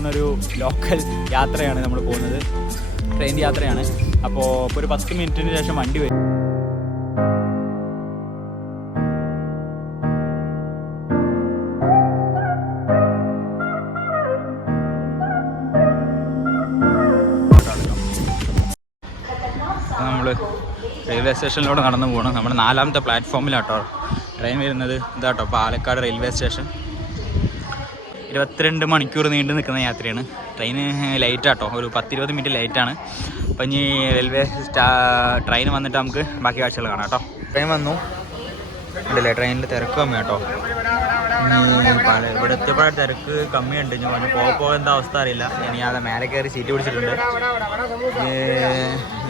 പോകുന്നൊരു ലോക്കൽ യാത്രയാണ് നമ്മൾ പോകുന്നത്. ട്രെയിൻ യാത്രയാണ്. അപ്പോൾ ഇപ്പോൾ ഒരു 10 മിനിറ്റിന് ശേഷം വണ്ടി വരും. നമ്മൾ റെയിൽവേ സ്റ്റേഷനിലൂടെ നടന്നു പോകണം. നമ്മുടെ 4ാമത്തെ പ്ലാറ്റ്ഫോമിലാട്ടോ ട്രെയിൻ വരുന്നത്. ഇതാട്ടോ പാലക്കാട് റെയിൽവേ സ്റ്റേഷൻ. 22 മണിക്കൂർ നീണ്ടു നിൽക്കുന്ന യാത്രയാണ്. ട്രെയിന് ലേറ്റാട്ടോ, ഒരു 10-20 മിനിറ്റ് ലേറ്റാണ്. അപ്പം ഇനി ട്രെയിൻ വന്നിട്ട് നമുക്ക് ബാക്കി കാഴ്ചകൾ കാണാം കേട്ടോ. ട്രെയിൻ വന്നു ഉണ്ടല്ലേ, ട്രെയിനിൽ തിരക്ക് കമ്മി കേട്ടോ. ഇവിടെ എത്തിയപ്പോഴാണ് തിരക്ക് കമ്മിയുണ്ട്. ഇനി പറഞ്ഞു പോകുമ്പോൾ എന്താ അവസ്ഥ അറിയില്ല. ഇനി അത് മേലെ കയറി സീറ്റ് പിടിച്ചിട്ടുണ്ട്.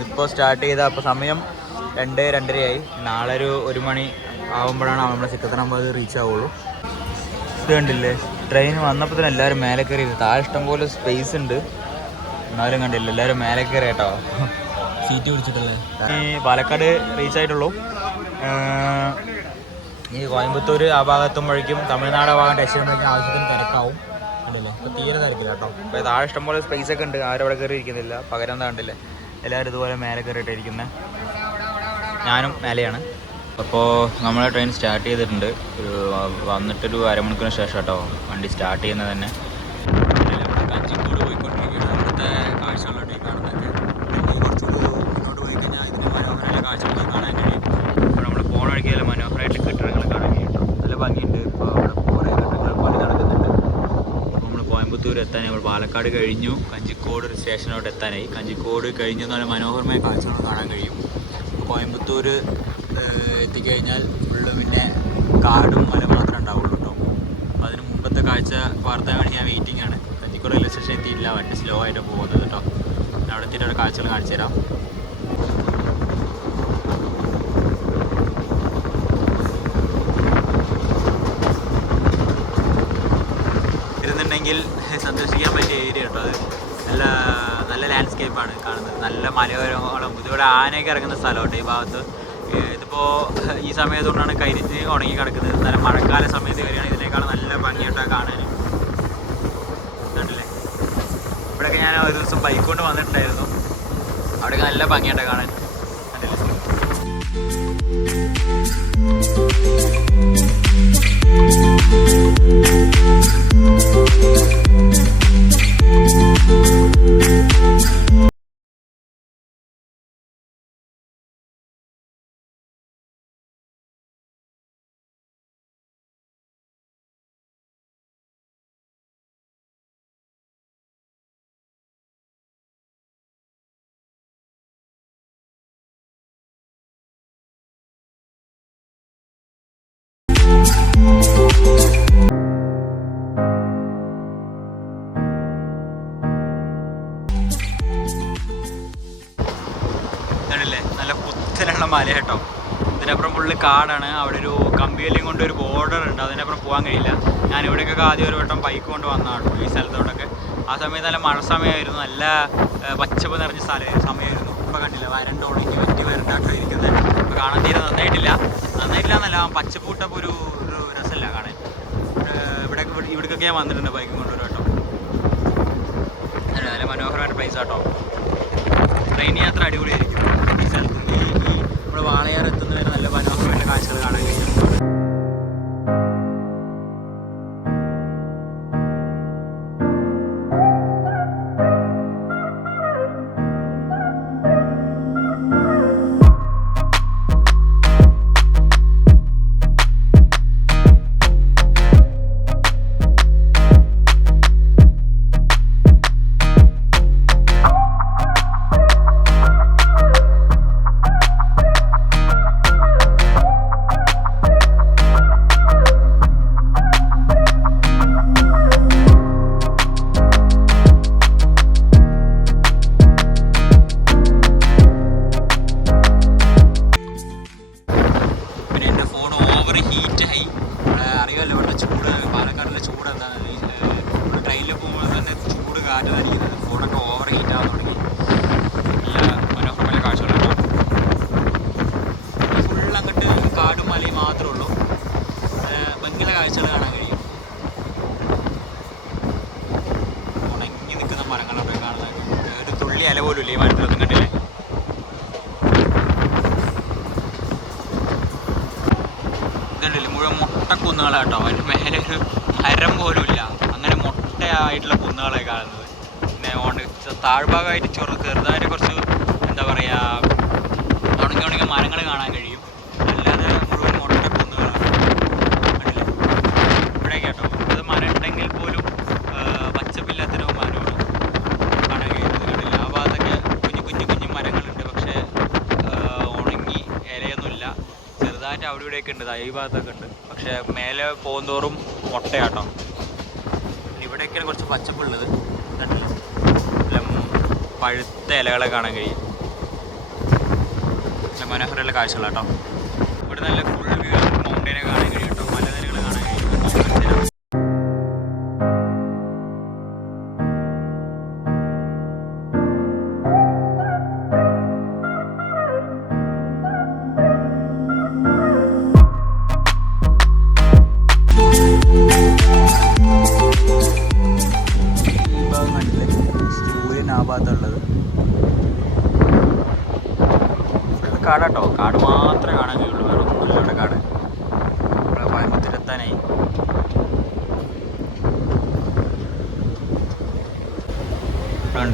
ഇപ്പോൾ സ്റ്റാർട്ട് ചെയ്ത അപ്പോൾ സമയം 2-2:30 നാളെ ഒരു 1 മണി ആകുമ്പോഴാണ് നമ്മൾ സിക്കത്തനാബാദ് റീച്ച് ആവുള്ളൂ. ഇത് കണ്ടില്ലേ, ട്രെയിൻ വന്നപ്പോൾ തന്നെ എല്ലാവരും മേലെ കയറി. താഴെ ഇഷ്ടംപോലെ സ്പേസ് ഉണ്ട്, എന്നാലും കണ്ടില്ല എല്ലാവരും മേലെ കയറി കേട്ടോ, സീറ്റ് പിടിച്ചിട്ടുള്ളത്. ഈ പാലക്കാട് റീച്ച് ആയിട്ടുള്ളൂ. ഈ കോയമ്പത്തൂർ ആ ഭാഗത്തുമ്പോഴേക്കും തമിഴ്നാട് ആ ഭാഗം ടച്ച് ചെയ്യുമ്പോഴേക്കും ആവശ്യത്തിന് തിരക്കാവും. കണ്ടില്ലേ, ഇപ്പോൾ തീരെ തിരക്കില്ല കേട്ടോ. അപ്പോൾ താഴെ ഇഷ്ടംപോലെ സ്പേസ് ഒക്കെ ഉണ്ട്, ആരും അവിടെ കയറി ഇരിക്കുന്നില്ല. പകരം എന്താ കണ്ടില്ലേ, എല്ലാവരും ഇതുപോലെ മേലെ കയറിയിട്ടിരിക്കുന്നത്. ഞാനും മേലെയാണ്. അപ്പോൾ നമ്മൾ ട്രെയിൻ സ്റ്റാർട്ട് ചെയ്തിട്ടുണ്ട്. വന്നിട്ടൊരു അരമണിക്കൂറിന് ശേഷം കേട്ടോ വണ്ടി സ്റ്റാർട്ട് ചെയ്യുന്നത് തന്നെ. കഞ്ചിക്കോട് പോയിക്കൊണ്ടിരിക്കുകയാണ്. അവിടുത്തെ കാഴ്ചകളോട്ട് കാണുന്നതൊക്കെ കുറച്ച് മുന്നോട്ട് പോയി കഴിഞ്ഞാൽ ഇതിൻ്റെ മനോഹരമായ കാഴ്ചകളൊക്കെ കാണാൻ കഴിയും. അപ്പോൾ നമ്മൾ പോണ വഴിക്ക് മനോഹരമായിട്ട് കെട്ടിടങ്ങൾ കാണാൻ കഴിയും. നല്ല ഭംഗിയുണ്ട്. ഇപ്പോൾ അവിടെ കുറേ കെട്ടിടങ്ങൾ പണി നടക്കുന്നുണ്ട്. അപ്പോൾ നമ്മൾ കോയമ്പത്തൂർ എത്താൻ, നമ്മൾ പാലക്കാട് കഴിഞ്ഞു, കഞ്ചിക്കോട് സ്റ്റേഷനോട്ട് എത്താനായി. കഞ്ചിക്കോട് കഴിഞ്ഞു നല്ല മനോഹരമായ കാഴ്ചകൾ കാണാൻ കഴിയും. കോയമ്പത്തൂർ എത്തിക്കഴിഞ്ഞാൽ ഫുള്ള് പിന്നെ കാടും മല മാത്രമേ ഉണ്ടാവുള്ളൂ കേട്ടോ. അപ്പോൾ അതിന് മുമ്പത്തെ കാഴ്ച വാർത്താൻ വേണ്ടി ഞാൻ വെയിറ്റിംഗ് ആണ്. കഞ്ചിക്കോട് റെയിൽവേ സ്റ്റേഷൻ എത്തിയില്ല, വണ്ടി സ്ലോ ആയിട്ട് പോകുന്നത് കേട്ടോ. അവിടെ എത്തിയിട്ട് അവിടെ കാഴ്ചകൾ കാണിച്ചു തരാം. ഇരുന്നുണ്ടെങ്കിൽ സന്ദർശിക്കാൻ പറ്റിയ ഏരിയ കേട്ടോ. അത് നല്ല ലാൻഡ്സ്കേപ്പാണ് കാണുന്നത്. നല്ല മലയോരങ്ങളും ഇതിവിടെ ആനയൊക്കെ ഇറങ്ങുന്ന സ്ഥലമുണ്ട് ഈ ഭാഗത്ത്. ഇതിപ്പോൾ ഈ സമയത്തുകൊണ്ടാണ് കരിഞ്ഞ് ഉണങ്ങി കിടക്കുന്നത്. നല്ല മഴക്കാല സമയത്ത് വരികയാണെങ്കിൽ ഇതിനേക്കാൾ നല്ല ഭംഗിയായിട്ടാണ് കാണാൻ. കണ്ടില്ലേ, ഇവിടെയൊക്കെ ഞാൻ ഒരു ദിവസം ബൈക്ക് കൊണ്ട് വന്നിട്ടുണ്ടായിരുന്നു. അവിടെയൊക്കെ നല്ല ഭംഗിയായിട്ടാണ് കാണാൻ. കണ്ടില്ലേ, നല്ല കുത്തനുള്ള മല കേട്ടോ. ഇതിനപ്പുറം ഫുള്ള് കാടാണ്. അവിടെ ഒരു കമ്പിയെല്ലാം കൊണ്ട് ഒരു ബോർഡർ ഉണ്ട്, അതിനപ്പുറം പോകാൻ കഴിയില്ല. ഞാൻ ഇവിടേക്കൊക്കെ ആദ്യം ഒരു വട്ടം ബൈക്ക് കൊണ്ട് വന്നതാണ് ഈ സ്ഥലത്തോട്ടൊക്കെ. ആ സമയത്ത് നല്ല മഴ സമയമായിരുന്നു, നല്ല പച്ചപ്പ് നിറഞ്ഞ സമയമായിരുന്നു. ഇപ്പോൾ കണ്ടില്ല, വരണ്ട ഉണങ്ങി വെറ്റി വരണ്ടാട്ടോ ഇരിക്കുന്നത്. ഇപ്പോൾ കാണാൻ തീരെ നന്നായിട്ടില്ല എന്നല്ല, പച്ചപ്പ് കൂട്ടപ്പോൾ ഒരു രസമല്ല കാണാൻ. ഇവിടേക്കൊക്കെ ഞാൻ വന്നിട്ടുണ്ട് ബൈക്കും കൊണ്ട് ഒരു വട്ടം. നല്ല മനോഹരമായിട്ട് പ്ലേസ് ആട്ടോ. ട്രെയിൻ യാത്ര അടിപൊളിയായിരിക്കും. ഈ സ്ഥലത്ത് നമ്മുടെ വാളയാർ എത്തുന്നവരെ നല്ല മനോഹരമായിട്ട് കാഴ്ചകൾ കാണാൻ കഴിയും. മരങ്ങളൊക്കെ കാണുന്നത്. ഒരു തുള്ളി ഇല പോലും ഇല്ല ഈ മരത്തിലൊന്നും, കണ്ടില്ലേ? ഇതുണ്ടല്ലേ മുഴുവൻ മൊട്ടക്കുന്നുകളാട്ടോ. അതിൻ്റെ മേലെ ഒരു മരം പോലും ഇല്ല. അങ്ങനെ മൊട്ടയായിട്ടുള്ള കുന്നുകളെ കാണുന്നത്. പിന്നെ താഴ്ഭാഗമായിട്ട് ചെറുതായിട്ട് കുറച്ച് എന്താ പറയുക ഉണങ്ങിയ മരങ്ങൾ കാണാൻ കഴിയും. അല്ലാതെ മുഴുവൻ മൊട്ടക്കുന്നുകളാണ്. കണ്ടില്ലേ? ഇവിടെ കേട്ടോ ഇത് മരം ഉണ്ടെങ്കിൽ പോലും പച്ചപ്പില്ലാത്തൊരു മരമാണ് കാണാൻ കഴിയുന്നത്. കണ്ടില്ല? ആ ഭാഗത്തൊക്കെ കുഞ്ഞു മരങ്ങളുണ്ട്. പക്ഷേ ഉണങ്ങി ഇലയൊന്നുമില്ല. ചെറുതായിട്ട് അവിടെ ഇവിടെയൊക്കെ ഉണ്ട്. ഈ ഭാഗത്തൊക്കെ ഉണ്ട്. പക്ഷേ മേലെ പോകുന്തോറും മുട്ടയാട്ടോ. ഇവിടെയൊക്കെയാണ് കുറച്ച് പച്ചപ്പുള്ളത്. കണ്ടില്ല? എല്ലാം പഴുത്ത ഇലകളെ കാണാൻ കഴിയും. നല്ല മനോഹരമുള്ള കാഴ്ചകളാട്ടോ. ഇവിടെ നല്ല ഫുൾ വ്യൂ മൗണ്ടൈനെ കാണാൻ കഴിയും കേട്ടോ. മലനിരകൾ കാണാൻ കഴിയും. ഭാഗത്തുള്ളത് ഫുള്ള് കാടാട്ടോ. കാട് മാത്രമേ കാണാൻ കഴിയുള്ളൂ. വേറെ ഒന്നുമില്ല ഇവിടെ കാട്. ഇവിടെ കോയമ്പത്തൂരെത്താനായി.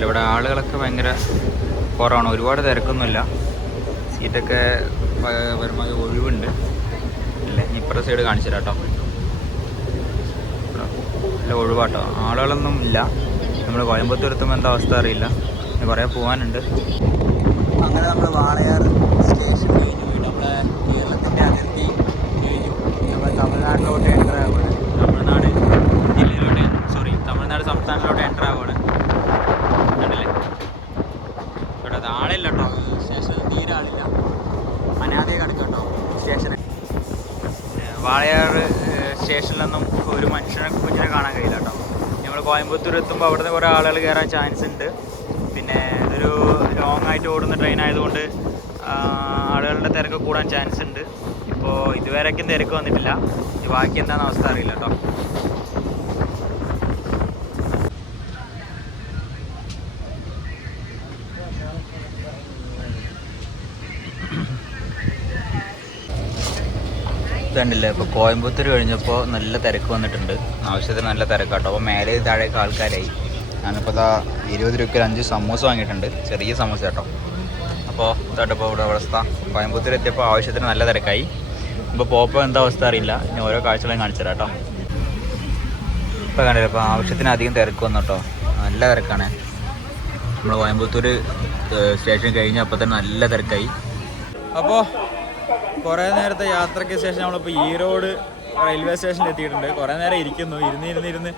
ഇവിടെ ആളുകളൊക്കെ ഭയങ്കര കുറവാണ്. ഒരുപാട് തിരക്കൊന്നുമില്ല. സീറ്റൊക്കെ പരമാവധി ഒഴിവുണ്ട് അല്ലേ? ഇപ്പുറത്തെ സൈഡ് കാണിച്ചു തരാം കേട്ടോ. നല്ല ഒഴിവാട്ടോ. ആളുകളൊന്നും ഇല്ല. നമ്മൾ കോയമ്പത്തൂർ എത്തുമ്പോൾ എന്താ അവസ്ഥ അറിയില്ല. പിന്നെ കുറേ പോകാനുണ്ട്. അങ്ങനെ നമ്മൾ വാളയാർ സ്റ്റേഷൻ കഴിഞ്ഞു. നമ്മളെ കേരളത്തിൻ്റെ അതിർത്തി കഴിഞ്ഞു. നമ്മൾ തമിഴ്നാട്ടിലോട്ട് എൻ്റർ ആവുകയാണ്. തമിഴ്നാട് ജില്ലയിലോട്ട് തമിഴ്നാട് സംസ്ഥാനത്തിലോട്ട് എൻ്റർ ആവുകയാണ്. കണ്ടില്ലേ? ഇവിടെ ആളില്ല കേട്ടോ. സ്റ്റേഷനിൽ തീരെ ആളില്ല. അനാഥയെ കിടക്കും കേട്ടോ സ്റ്റേഷന്. വാളയാർ സ്റ്റേഷനിലൊന്നും ഒരു കുഞ്ഞിനെ കാണാൻ കഴിയില്ല കേട്ടോ. നമ്മൾ കോയമ്പത്തൂർ എത്തുമ്പോൾ അവിടുന്ന് കുറേ ആളുകൾ കയറാൻ ചാൻസ് ഉണ്ട്. പിന്നെ ഇതൊരു ലോങ് ആയിട്ട് ഓടുന്ന ട്രെയിൻ ആയതുകൊണ്ട് ആളുകളുടെ തിരക്ക് കൂടാൻ ചാൻസ് ഉണ്ട്. ഇപ്പോൾ ഇതുവരെയൊക്കെയും തിരക്ക് വന്നിട്ടില്ല. ബാക്കി എന്താണെന്ന് അവസ്ഥ അറിയില്ല കേട്ടോ. കണ്ടില്ലേ? ഇപ്പോൾ കോയമ്പത്തൂർ കഴിഞ്ഞപ്പോൾ നല്ല തിരക്ക് വന്നിട്ടുണ്ട്. ആവശ്യത്തിന് നല്ല തിരക്കാട്ടോ. അപ്പോൾ മേലെ താഴേക്ക് ആൾക്കാരായി. ഞാനിപ്പോൾ 20 രൂപയ്ക്ക് 5 സമൂസ വാങ്ങിയിട്ടുണ്ട്. ചെറിയ സമൂസ കേട്ടോ. അപ്പോൾ ഇതായിട്ടിപ്പോൾ ഇവിടെ അവസ്ഥ. കോയമ്പത്തൂർ എത്തിയപ്പോൾ ആവശ്യത്തിന് നല്ല തിരക്കായി. ഇപ്പോൾ പോപ്പോൾ എന്താ അവസ്ഥ അറിയില്ല. ഞാൻ ഓരോ കാഴ്ചകളും കാണിച്ചു തരാം കേട്ടോ. ഇപ്പോൾ കണ്ടില്ല? ഇപ്പോൾ ആവശ്യത്തിന് അധികം തിരക്ക് വന്നു കേട്ടോ. നല്ല തിരക്കാണ്. നമ്മൾ കോയമ്പത്തൂർ സ്റ്റേഷൻ കഴിഞ്ഞപ്പോൾ തന്നെ നല്ല തിരക്കായി. അപ്പോൾ കുറേ നേരത്തെ യാത്രയ്ക്ക് ശേഷം നമ്മളിപ്പോൾ ഈറോഡ് റെയിൽവേ സ്റ്റേഷനിൽ എത്തിയിട്ടുണ്ട്. കുറേ നേരം ഇരുന്ന്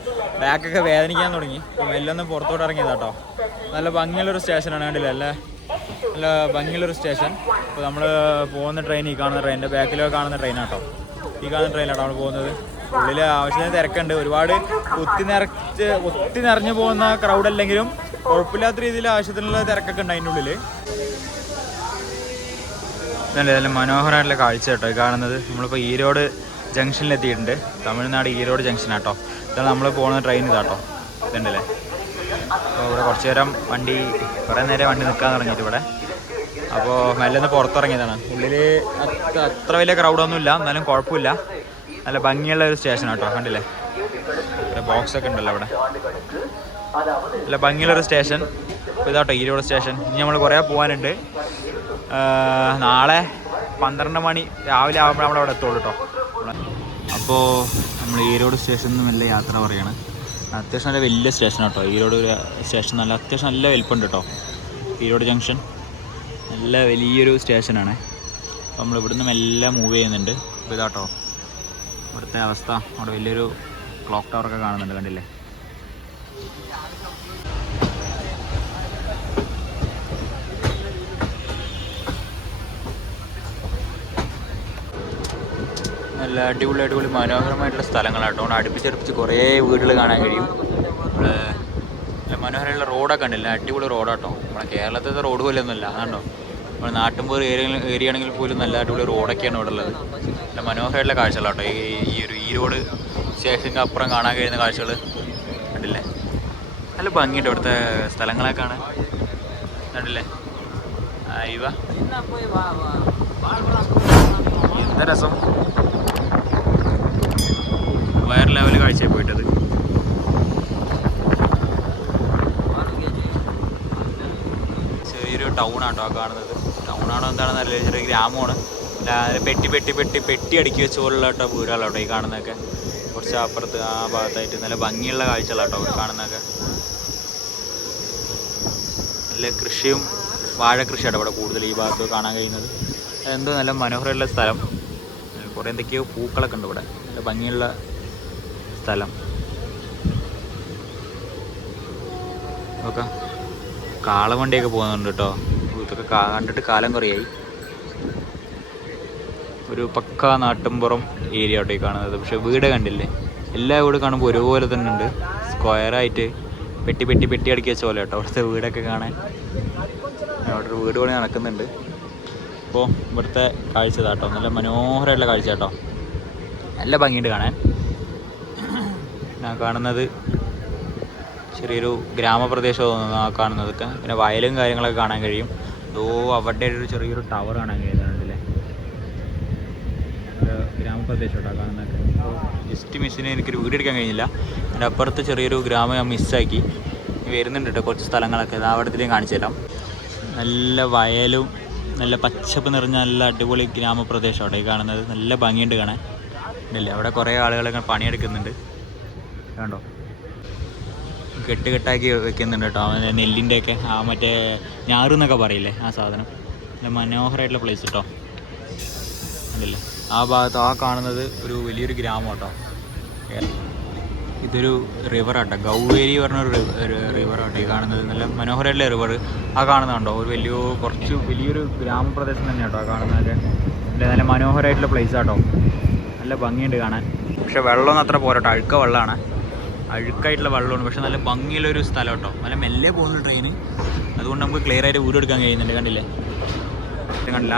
ബാക്കൊക്കെ വേദനിക്കാൻ തുടങ്ങി. അപ്പം എല്ലാം പുറത്തോട്ട് ഇറങ്ങിയത് കേട്ടോ. നല്ല ഭംഗിയുള്ളൊരു സ്റ്റേഷനാണ്. കണ്ടില്ല? നല്ല ഭംഗിയുള്ളൊരു സ്റ്റേഷൻ. അപ്പോൾ നമ്മൾ പോകുന്ന ട്രെയിൻ ഈ കാണുന്ന ട്രെയിനിൻ്റെ ബാക്കിലൊക്കെ കാണുന്ന ട്രെയിനാട്ടോ. ഈ കാണുന്ന ട്രെയിനാട്ടോ നമ്മൾ പോകുന്നത്. ഉള്ളിൽ ആവശ്യത്തിന് തിരക്കുണ്ട്. ഒരുപാട് ഒത്തി നിറഞ്ഞു പോകുന്ന ക്രൗഡല്ലെങ്കിലും കുഴപ്പമില്ലാത്ത രീതിയിൽ ആവശ്യത്തിനുള്ള തിരക്കൊക്കെ ഉണ്ട് അതിൻ്റെ ഉള്ളിൽ. നല്ല മനോഹരമായിട്ടുള്ള കാഴ്ച കേട്ടോ ഈ കാണുന്നത്. നമ്മളിപ്പോൾ ഈരോട് ജംഗ്ഷനിലെത്തിയിട്ടുണ്ട്. തമിഴ്നാട് ഈരോട് ജംഗ്ഷനാട്ടോ. ഇതാണ് നമ്മൾ പോകുന്ന ട്രെയിൻ ഇതാട്ടോ. ഇതുണ്ടല്ലേ? അപ്പോൾ ഇവിടെ കുറച്ച് നേരം കുറേ നേരം വണ്ടി നിൽക്കാൻ തുടങ്ങിയിട്ട് ഇവിടെ. അപ്പോൾ മെല്ലെ പുറത്തിറങ്ങിയതാണ്. ഉള്ളിൽ അത്ര വലിയ ക്രൗഡൊന്നുമില്ല. എന്നാലും കുഴപ്പമില്ല. നല്ല ഭംഗിയുള്ള ഒരു സ്റ്റേഷനാട്ടോ. കണ്ടില്ലേ? ഇവിടെ ബോക്സൊക്കെ ഉണ്ടല്ലോ ഇവിടെ. നല്ല ഭംഗിയുള്ളൊരു സ്റ്റേഷൻ. അപ്പോൾ ഇതാട്ടോ ഈരോട് സ്റ്റേഷൻ. ഇനി നമ്മൾ കുറേ പോകാനുണ്ട്. നാളെ 12 മണി രാവിലെ ആകുമ്പോൾ നമ്മളവിടെ എത്തുള്ളൂ കേട്ടോ. അപ്പോൾ നമ്മൾ ഈരോട് സ്റ്റേഷനിൽ നിന്ന് മെല്ലെ യാത്ര പറയുകയാണ്. അത്യാവശ്യം നല്ല വലിയ സ്റ്റേഷൻ കേട്ടോ ഈരോട് സ്റ്റേഷൻ. അത്യാവശ്യം നല്ല വലിപ്പമുണ്ട് കേട്ടോ ഈരോട് ജംഗ്ഷൻ. നല്ല വലിയൊരു സ്റ്റേഷനാണ്. അപ്പോൾ നമ്മൾ ഇവിടുന്ന് മെല്ലെ മൂവ് ചെയ്യുന്നുണ്ട്. അപ്പോൾ ഇതാട്ടോ ഇവിടുത്തെ അവസ്ഥ. അവിടെ വലിയൊരു ക്ലോക്ക് ടവറൊക്കെ കാണുന്നുണ്ട്. കണ്ടില്ലേ? നല്ല അടിപൊളി മനോഹരമായിട്ടുള്ള സ്ഥലങ്ങളാട്ടോ. അടുപ്പിച്ചടുപ്പിച്ച് കുറേ വീടുകൾ കാണാൻ കഴിയും. നല്ല മനോഹരമുള്ള റോഡൊക്കെ ഉണ്ടല്ല. അടിപൊളി റോഡാട്ടോ. നമ്മുടെ കേരളത്തിലത്തെ റോഡ് പോലെയൊന്നുമില്ല. അതുകൊണ്ടോ നമ്മൾ നാട്ടിൻപുറം ഏരിയ ആണെങ്കിൽ പോലും നല്ല അടിപൊളി റോഡൊക്കെയാണ് ഇവിടെ ഉള്ളത്. നല്ല മനോഹരമുള്ള കാഴ്ചകളാട്ടോ. ഈ ഒരു ഈരോട് സ്റ്റേഷൻ്റെ അപ്പുറം കാണാൻ കഴിയുന്ന കാഴ്ചകൾ കണ്ടില്ലേ? നല്ല ഭംഗിയുണ്ട് ഇവിടുത്തെ സ്ഥലങ്ങളൊക്കെ കാണാൻ. കണ്ടില്ലേ ഇവ എന്താ രസം. വേറെ ലെവല് കാഴ്ചയായി പോയിട്ടത്. ചെറിയൊരു ടൗൺ ആട്ടോ കാണുന്നത്. ടൗണാണോ എന്താണെന്ന് അറിയില്ല, ചെറിയ ഗ്രാമമാണ്. പെട്ടി അടുക്കി വെച്ച പോലുള്ള കേട്ടോ വീടുകളാട്ടോ ഈ കാണുന്നതൊക്കെ. കുറച്ച് അപ്പുറത്ത് ആ ഭാഗത്തായിട്ട് നല്ല ഭംഗിയുള്ള കാഴ്ചകളാട്ടോ കാണുന്നതൊക്കെ. നല്ല കൃഷിയും വാഴക്കൃഷിയാട്ടോ ഇവിടെ കൂടുതൽ ഈ ഭാഗത്ത് കാണാൻ കഴിയുന്നത്. എന്തോ നല്ല മനോഹരമുള്ള സ്ഥലം. കുറേ എന്തൊക്കെയോ പൂക്കളൊക്കെ ഉണ്ട് ഇവിടെ. നല്ല ഭംഗിയുള്ള സ്ഥലം. നോക്കാം, കാളവണ്ടിയൊക്കെ പോകുന്നുണ്ട് കേട്ടോ. ഇതൊക്കെ കണ്ടിട്ട് കാലം കുറയായി. ഒരു പക്കാ നാട്ടിൻപുറം ഏരിയ ആട്ടോ ഈ കാണുന്നത്. പക്ഷെ വീട് കണ്ടില്ലേ, എല്ലാ വീട് കാണുമ്പോൾ ഒരുപോലെ തന്നെ ഉണ്ട്. സ്ക്വയറായിട്ട് പെട്ടി അടുക്കി വെച്ച പോലെ കേട്ടോ അവിടുത്തെ വീടൊക്കെ കാണാൻ. അവിടെ ഒരു വീട് പണി നടക്കുന്നുണ്ട്. അപ്പോൾ ഇവിടുത്തെ കാഴ്ച കേട്ടോ നല്ല മനോഹരമായിട്ടുള്ള കാഴ്ച കേട്ടോ. നല്ല ഭംഗിയുണ്ട് കാണാൻ. ഞാൻ കാണുന്നത് ചെറിയൊരു ഗ്രാമപ്രദേശം തോന്നുന്നു ആ കാണുന്നതൊക്കെ. പിന്നെ വയലും കാര്യങ്ങളൊക്കെ കാണാൻ കഴിയും. അവിടെ ഒരു ചെറിയൊരു ടവർ കാണാൻ കഴിയുന്നുണ്ടല്ലേ. ഗ്രാമപ്രദേശം കേട്ടോ കാണുന്നതൊക്കെ. ജസ്റ്റ് മിസ്സിന് എനിക്കൊരു വീട് എടുക്കാൻ കഴിഞ്ഞില്ല. എൻ്റെ അപ്പുറത്ത് ചെറിയൊരു ഗ്രാമം ഞാൻ മിസ്സാക്കി. വരുന്നുണ്ട് കേട്ടോ കുറച്ച് സ്ഥലങ്ങളൊക്കെ. അവിടത്തേക്കും കാണിച്ചു തരാം. നല്ല വയലും നല്ല പച്ചപ്പ് നിറഞ്ഞ നല്ല അടിപൊളി ഗ്രാമപ്രദേശം അവിടെ ഈ കാണുന്നത്. നല്ല ഭംഗിയുണ്ട് കാണാൻ. ഇല്ലേ അവിടെ കുറേ ആളുകളൊക്കെ പണിയെടുക്കുന്നുണ്ട് കണ്ടോ. കെട്ടാക്കി വെക്കുന്നുണ്ട് കേട്ടോ. നെല്ലിൻ്റെയൊക്കെ ആ മറ്റേ ഞാറെന്നൊക്കെ പറയില്ലേ ആ സാധനം. നല്ല മനോഹരമായിട്ടുള്ള പ്ലേസ് കേട്ടോ. അതല്ലേ ആ ഭാഗത്ത് ആ കാണുന്നത് ഒരു വലിയൊരു ഗ്രാമം കേട്ടോ. ഇതൊരു റിവറാട്ടോ, ഗൗവേരി പറഞ്ഞൊരു റിവറാട്ടോ ഈ കാണുന്നത്. നല്ല മനോഹരമായിട്ടുള്ള റിവർ ആ കാണുന്നുണ്ടോ. ഒരു വലിയൊരു ഗ്രാമപ്രദേശം തന്നെ കേട്ടോ ആ കാണുന്നതൊക്കെ. നല്ല മനോഹരമായിട്ടുള്ള പ്ലേസ് ആട്ടോ. നല്ല ഭംഗിയുണ്ട് കാണാൻ. പക്ഷെ വെള്ളമൊന്നും അത്ര പോരാട്ടോ, അഴുക്ക വെള്ളമാണ്. അഴുക്കായിട്ടുള്ള വെള്ളമാണ്. പക്ഷെ നല്ല ഭംഗിയുള്ളൊരു സ്ഥലം കേട്ടോ. നല്ല മെല്ലെ പോകുന്ന ട്രെയിന്. അതുകൊണ്ട് നമുക്ക് ക്ലിയർ ആയിട്ട് വീട് എടുക്കാൻ കഴിയുന്നുണ്ട്. കണ്ടില്ലേ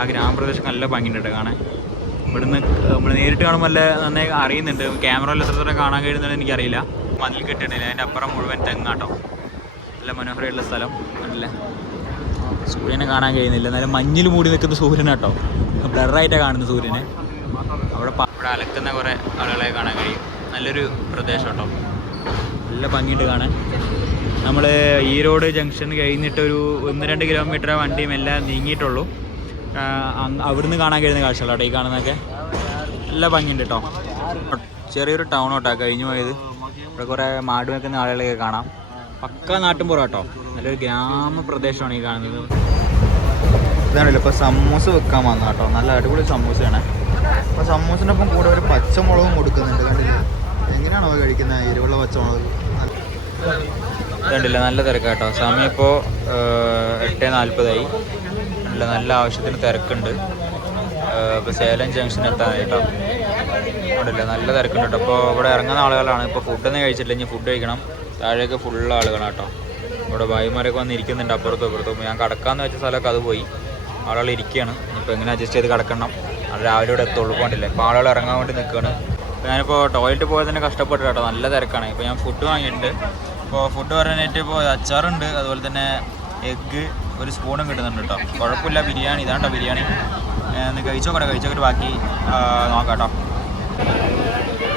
ആ ഗ്രാമപ്രദേശം നല്ല ഭംഗിയുണ്ട് കേട്ടോ കാണാൻ. ഇവിടുന്ന് നമ്മൾ നേരിട്ട് കാണുമ്പോൾ നല്ല നന്നായി അറിയുന്നുണ്ട്. ക്യാമറയിൽ എത്രത്തോളം കാണാൻ കഴിയുന്നുണ്ടെന്ന് എനിക്കറിയില്ല. മതിൽ കെട്ടിയിട്ടില്ല, അതിൻ്റെ അപ്പുറം മുഴുവൻ തെങ്ങാട്ടോ. നല്ല മനോഹരമായിട്ടുള്ള സ്ഥലം. കണ്ടില്ലേ സൂര്യനെ കാണാൻ കഴിയുന്നില്ല. നല്ല മഞ്ഞിൽ മൂടി നിൽക്കുന്ന സൂര്യനാട്ടോ. ബ്ലറായിട്ടാണ് കാണുന്നത് സൂര്യനെ. അവിടെ അലക്കുന്ന കുറേ ആളുകളെ കാണാൻ കഴിയും. നല്ലൊരു പ്രദേശം കേട്ടോ. നല്ല ഭംഗിയുണ്ട് കാണാൻ. നമ്മൾ ഈരോഡ് ജംഗ്ഷൻ കഴിഞ്ഞിട്ട് ഒരു 1-2 കിലോമീറ്റർ വണ്ടിയും എല്ലാം നീങ്ങിയിട്ടുള്ളൂ. അവിടുന്ന് കാണാൻ കഴിയുന്ന കാഴ്ചകളാട്ടോ ഈ കാണുന്നതൊക്കെ. നല്ല ഭംഗിയുണ്ട് കേട്ടോ. ചെറിയൊരു ടൗൺ കേട്ടോ കഴിഞ്ഞു പോയത്. ഇവിടെ കുറേ മാട് വെക്കുന്ന ആളുകളൊക്കെ കാണാം. പക്ക നാട്ടിൻപുറം കേട്ടോ. നല്ലൊരു ഗ്രാമപ്രദേശമാണ് ഈ കാണുന്നത്. ഇതാണല്ലോ ഇപ്പോൾ സമൂസ വെക്കാൻ വന്ന കേട്ടോ. നല്ല അടിപൊളി സമൂസയാണ്. അപ്പോൾ സമൂസിനൊപ്പം കൂടെ ഒരു പച്ചമുളകും കൊടുക്കുന്നുണ്ട്. കണ്ടില്ല എങ്ങനെയാണോ കഴിക്കുന്നത് എരിവുള്ള പച്ചമുളക്. കണ്ടില്ല നല്ല തിരക്കാട്ടോ. സമയം ഇപ്പോൾ 8:40 നല്ല ആവശ്യത്തിന് തിരക്കുണ്ട്. ഇപ്പോൾ സേലം ജംഗ്ഷൻ എത്താനായിട്ടോ. കണ്ടില്ല നല്ല തിരക്കുണ്ട് കേട്ടോ. അപ്പോൾ ഇവിടെ ഇറങ്ങുന്ന ആളുകളാണ്. ഇപ്പോൾ ഫുഡൊന്നും കഴിച്ചിട്ടില്ല, ഇനി ഫുഡ് കഴിക്കണം. താഴേക്ക് ഫുള്ള് ആളുകളാണ് കേട്ടോ. ഇവിടെ ഭായിമാരൊക്കെ വന്ന് ഇരിക്കുന്നുണ്ട് അപ്പുറത്തും ഇപ്പുറത്തും. ഞാൻ കിടക്കാമെന്ന് വെച്ച സ്ഥലമൊക്കെ അത് പോയി. ആളുകൾ ഇരിക്കുകയാണ്. ഇപ്പോൾ എങ്ങനെ അഡ്ജസ്റ്റ് ചെയ്ത് കിടക്കണം. അത് രാവിലെ ഇവിടെ എത്തുള്ളൂ പോകണ്ടില്ലേ. ഇപ്പോൾ ആളുകൾ ഇറങ്ങാൻ വേണ്ടി നിൽക്കുകയാണ്. ഞാനിപ്പോൾ ടോയ്ലറ്റ് പോയത് തന്നെ കഷ്ടപ്പെട്ടു കേട്ടോ. നല്ല തിരക്കാണ്. ഇപ്പോൾ ഞാൻ ഫുഡ് വാങ്ങിയിട്ടുണ്ട്. ഇപ്പോൾ ഫുഡ് പറയാനായിട്ട് ഇപ്പോൾ അച്ചാറുണ്ട്, അതുപോലെ തന്നെ എഗ്ഗ് ഒരു സ്പൂണും കിട്ടുന്നുണ്ട് കേട്ടോ. കുഴപ്പമില്ല. ബിരിയാണി ഇതാണ്ടോ ബിരിയാണി. ഒന്ന് കഴിച്ചോക്കട്ടെ ബാക്കി നോക്കാം കേട്ടോ.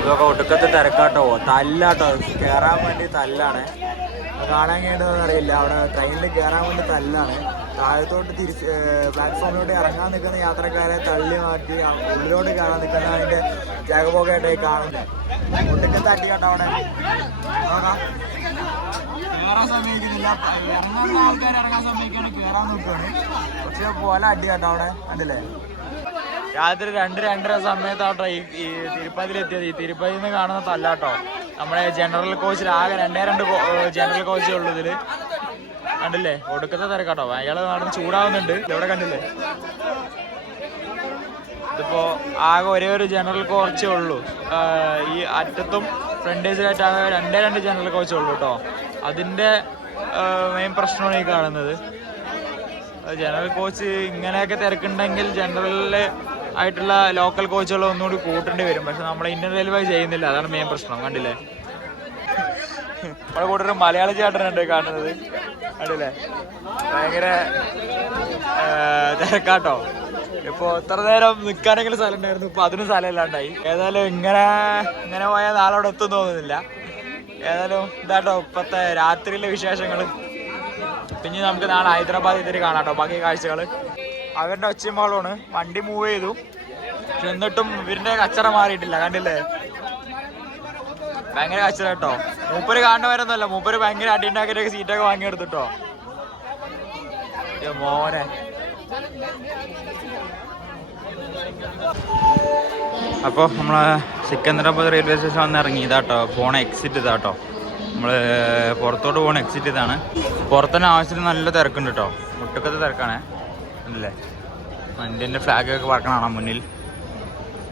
ഇതൊക്കെ ഒടുക്കത്തെ തിരക്കാട്ടോ. തല്ലാട്ടോ, കയറാൻ വേണ്ടി തല്ലാണ്. കാണാൻ കഴിയുന്നതെന്ന് അറിയില്ല. അവിടെ ട്രെയിനിൽ കയറാൻ വേണ്ടി തല്ലാണ്. താഴത്തോട്ട് പ്ലാറ്റ്ഫോമിലോട്ട് ഇറങ്ങാൻ നിൽക്കുന്ന യാത്രക്കാരെ തള്ളി മാറ്റി ഉള്ളിലോട്ട് കയറാൻ നിൽക്കുന്ന അതിൻ്റെ ജാഗപോക്കായിട്ടായി കാണുന്നത്. ഒടുക്കത്തെ അടി കേട്ടോ അവിടെ. നോക്കാം, കയറാൻ സമ്മതിക്കുന്നില്ല. ഇറങ്ങാൻ ആൾക്കാർ ഇറങ്ങാൻ സമ്മതിക്കാണ്, കയറാൻ നോക്കുകയാണ്. പക്ഷെ പോലെ അടി കേട്ടോ അവിടെ. കണ്ടില്ലേ രാത്രി 2-2:30 സമയത്താട്ടോ ഈ തിരുപ്പതിയിലെത്തിയത്. ഈ തിരുപ്പതിയിൽ നിന്ന് കാണുന്ന തല്ലാട്ടോ. നമ്മുടെ ജനറൽ കോച്ചിൽ ആകെ 2 ജനറൽ കോച്ചേ ഉള്ളൂ ഇതിൽ. കണ്ടില്ലേ ഒടുക്കത്തെ തിരക്കാട്ടോ. അയാൾ നടന്ന് ചൂടാവുന്നുണ്ട്. ഇവിടെ കണ്ടില്ലേ ഇതിപ്പോ ആകെ ഒരേ ഒരു ജനറൽ കോച്ചേ ഉള്ളൂ. ഈ അറ്റത്തും ഫ്രണ്ടേജിലായിട്ട് ആകെ 2 ജനറൽ കോച്ചേ ഉള്ളൂ കേട്ടോ. അതിൻ്റെ മെയിൻ പ്രശ്നമാണ് ഈ കാണുന്നത്. ജനറൽ കോച്ച് ഇങ്ങനെയൊക്കെ തിരക്കുണ്ടെങ്കിൽ ജനറലിൽ ആയിട്ടുള്ള ലോക്കൽ കോച്ചുകൾ ഒന്നുകൂടി കൂട്ടേണ്ടി വരും. പക്ഷെ നമ്മളെ ഇന്ത്യൻ റെയിൽവേ ചെയ്യുന്നില്ല. അതാണ് മെയിൻ പ്രശ്നം. കണ്ടില്ലേ നമ്മളെ കൂടെ ഒരു മലയാള ചേട്ടനുണ്ട് കാണുന്നത്, കണ്ടില്ലേ? ഭയങ്കര തിരക്കാട്ടോ. ഇപ്പൊ ഇത്ര നേരം നിൽക്കാനെങ്കിലും സ്ഥലം ഉണ്ടായിരുന്നു, ഇപ്പൊ അതിനും സ്ഥലം ഇല്ലാണ്ടായി. ഏതായാലും ഇങ്ങനെ പോയാൽ നാളെ അവിടെ എത്തും തോന്നുന്നില്ല. ഏതായാലും ഇതാട്ടോ ഇപ്പത്തെ രാത്രിയിലെ വിശേഷങ്ങള്. പിന്നെ നമുക്ക് നാളെ ഹൈദരാബാദ് ഇതിൽ കാണാട്ടോ ബാക്കി കാഴ്ചകള്. അവരുടെ ഒച്ചയുമ്പോളാണ് വണ്ടി മൂവ് ചെയ്തു, പക്ഷെ എന്നിട്ടും ഇവരുടെ കച്ചറ മാറിയിട്ടില്ല, കണ്ടില്ലേ? ഭയങ്കര കച്ചറ കേട്ടോ. മൂപ്പര് കാണുന്നവരൊന്നുമല്ല, മൂപ്പര് ഭയങ്കര അടിയുണ്ടാക്കിയൊക്കെ സീറ്റൊക്കെ വാങ്ങിയെടുത്തിട്ടോ. മോനെ അപ്പോൾ നമ്മളെ സിക്കന്ദരാബാദ് റെയിൽവേ സ്റ്റേഷൻ വന്ന് ഇറങ്ങി. ഇതാട്ടോ പോണ എക്സിറ്റ്, ഇതാട്ടോ നമ്മൾ പുറത്തോട്ട് പോകണ എക്സിറ്റ് ഇതാണ്. പുറത്തന്നെ ആവശ്യത്തിന് നല്ല തിരക്കുണ്ട് കേട്ടോ, ഒട്ടുക്കത്തെ തിരക്കാണ് അല്ലേ? ഇന്ത്യൻ്റെ ഫ്ലാഗൊക്കെ പറക്കണതാണ് മുന്നിൽ.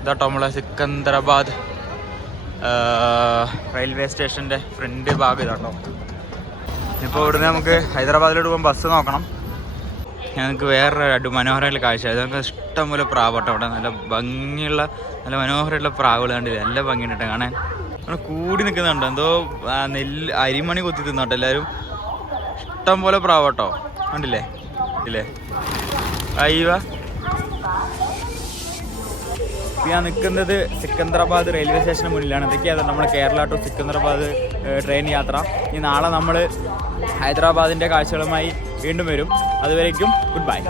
ഇതാട്ടോ നമ്മളെ സിക്കന്ദരാബാദ് റെയിൽവേ സ്റ്റേഷൻ്റെ ഫ്രണ്ട് ഭാഗം ഇതാട്ടോ. ഇപ്പോൾ ഇവിടുന്ന് നമുക്ക് ഹൈദരാബാദിലോട്ട് പോകാൻ ബസ് നോക്കണം. ഞങ്ങൾക്ക് വേറെ മനോഹരമായിട്ടുള്ള കാഴ്ച, നമുക്ക് ഇഷ്ടം പോലെ പ്രാവട്ടോ അവിടെ. നല്ല ഭംഗിയുള്ള നല്ല മനോഹരമായിട്ടുള്ള പ്രാവുകൾ കണ്ടില്ലേ? നല്ല ഭംഗിയുണ്ട് കാണാൻ. നമ്മൾ കൂടി നിൽക്കുന്നുണ്ട്, എന്തോ അരിമണി കൊത്തി തിന്നോട്ടെ എല്ലാവരും. ഇഷ്ടം പോലെ പ്രാവട്ടോ കണ്ടില്ലേ? ഇല്ലേ അയ്യ. ഞാൻ നിൽക്കുന്നത് സിക്കന്ദരാബാദ് റെയിൽവേ സ്റ്റേഷന് മുന്നിലാണ്. ഇതൊക്കെയാണ് നമ്മുടെ കേരള ടു സിക്കന്ദരാബാദ് ട്രെയിൻ യാത്ര. ഇനി നാളെ നമ്മൾ ഹൈദരാബാദിൻ്റെ കാഴ്ചകളുമായി വീണ്ടും വരും. അതുവരേക്കും ഗുഡ് ബൈ.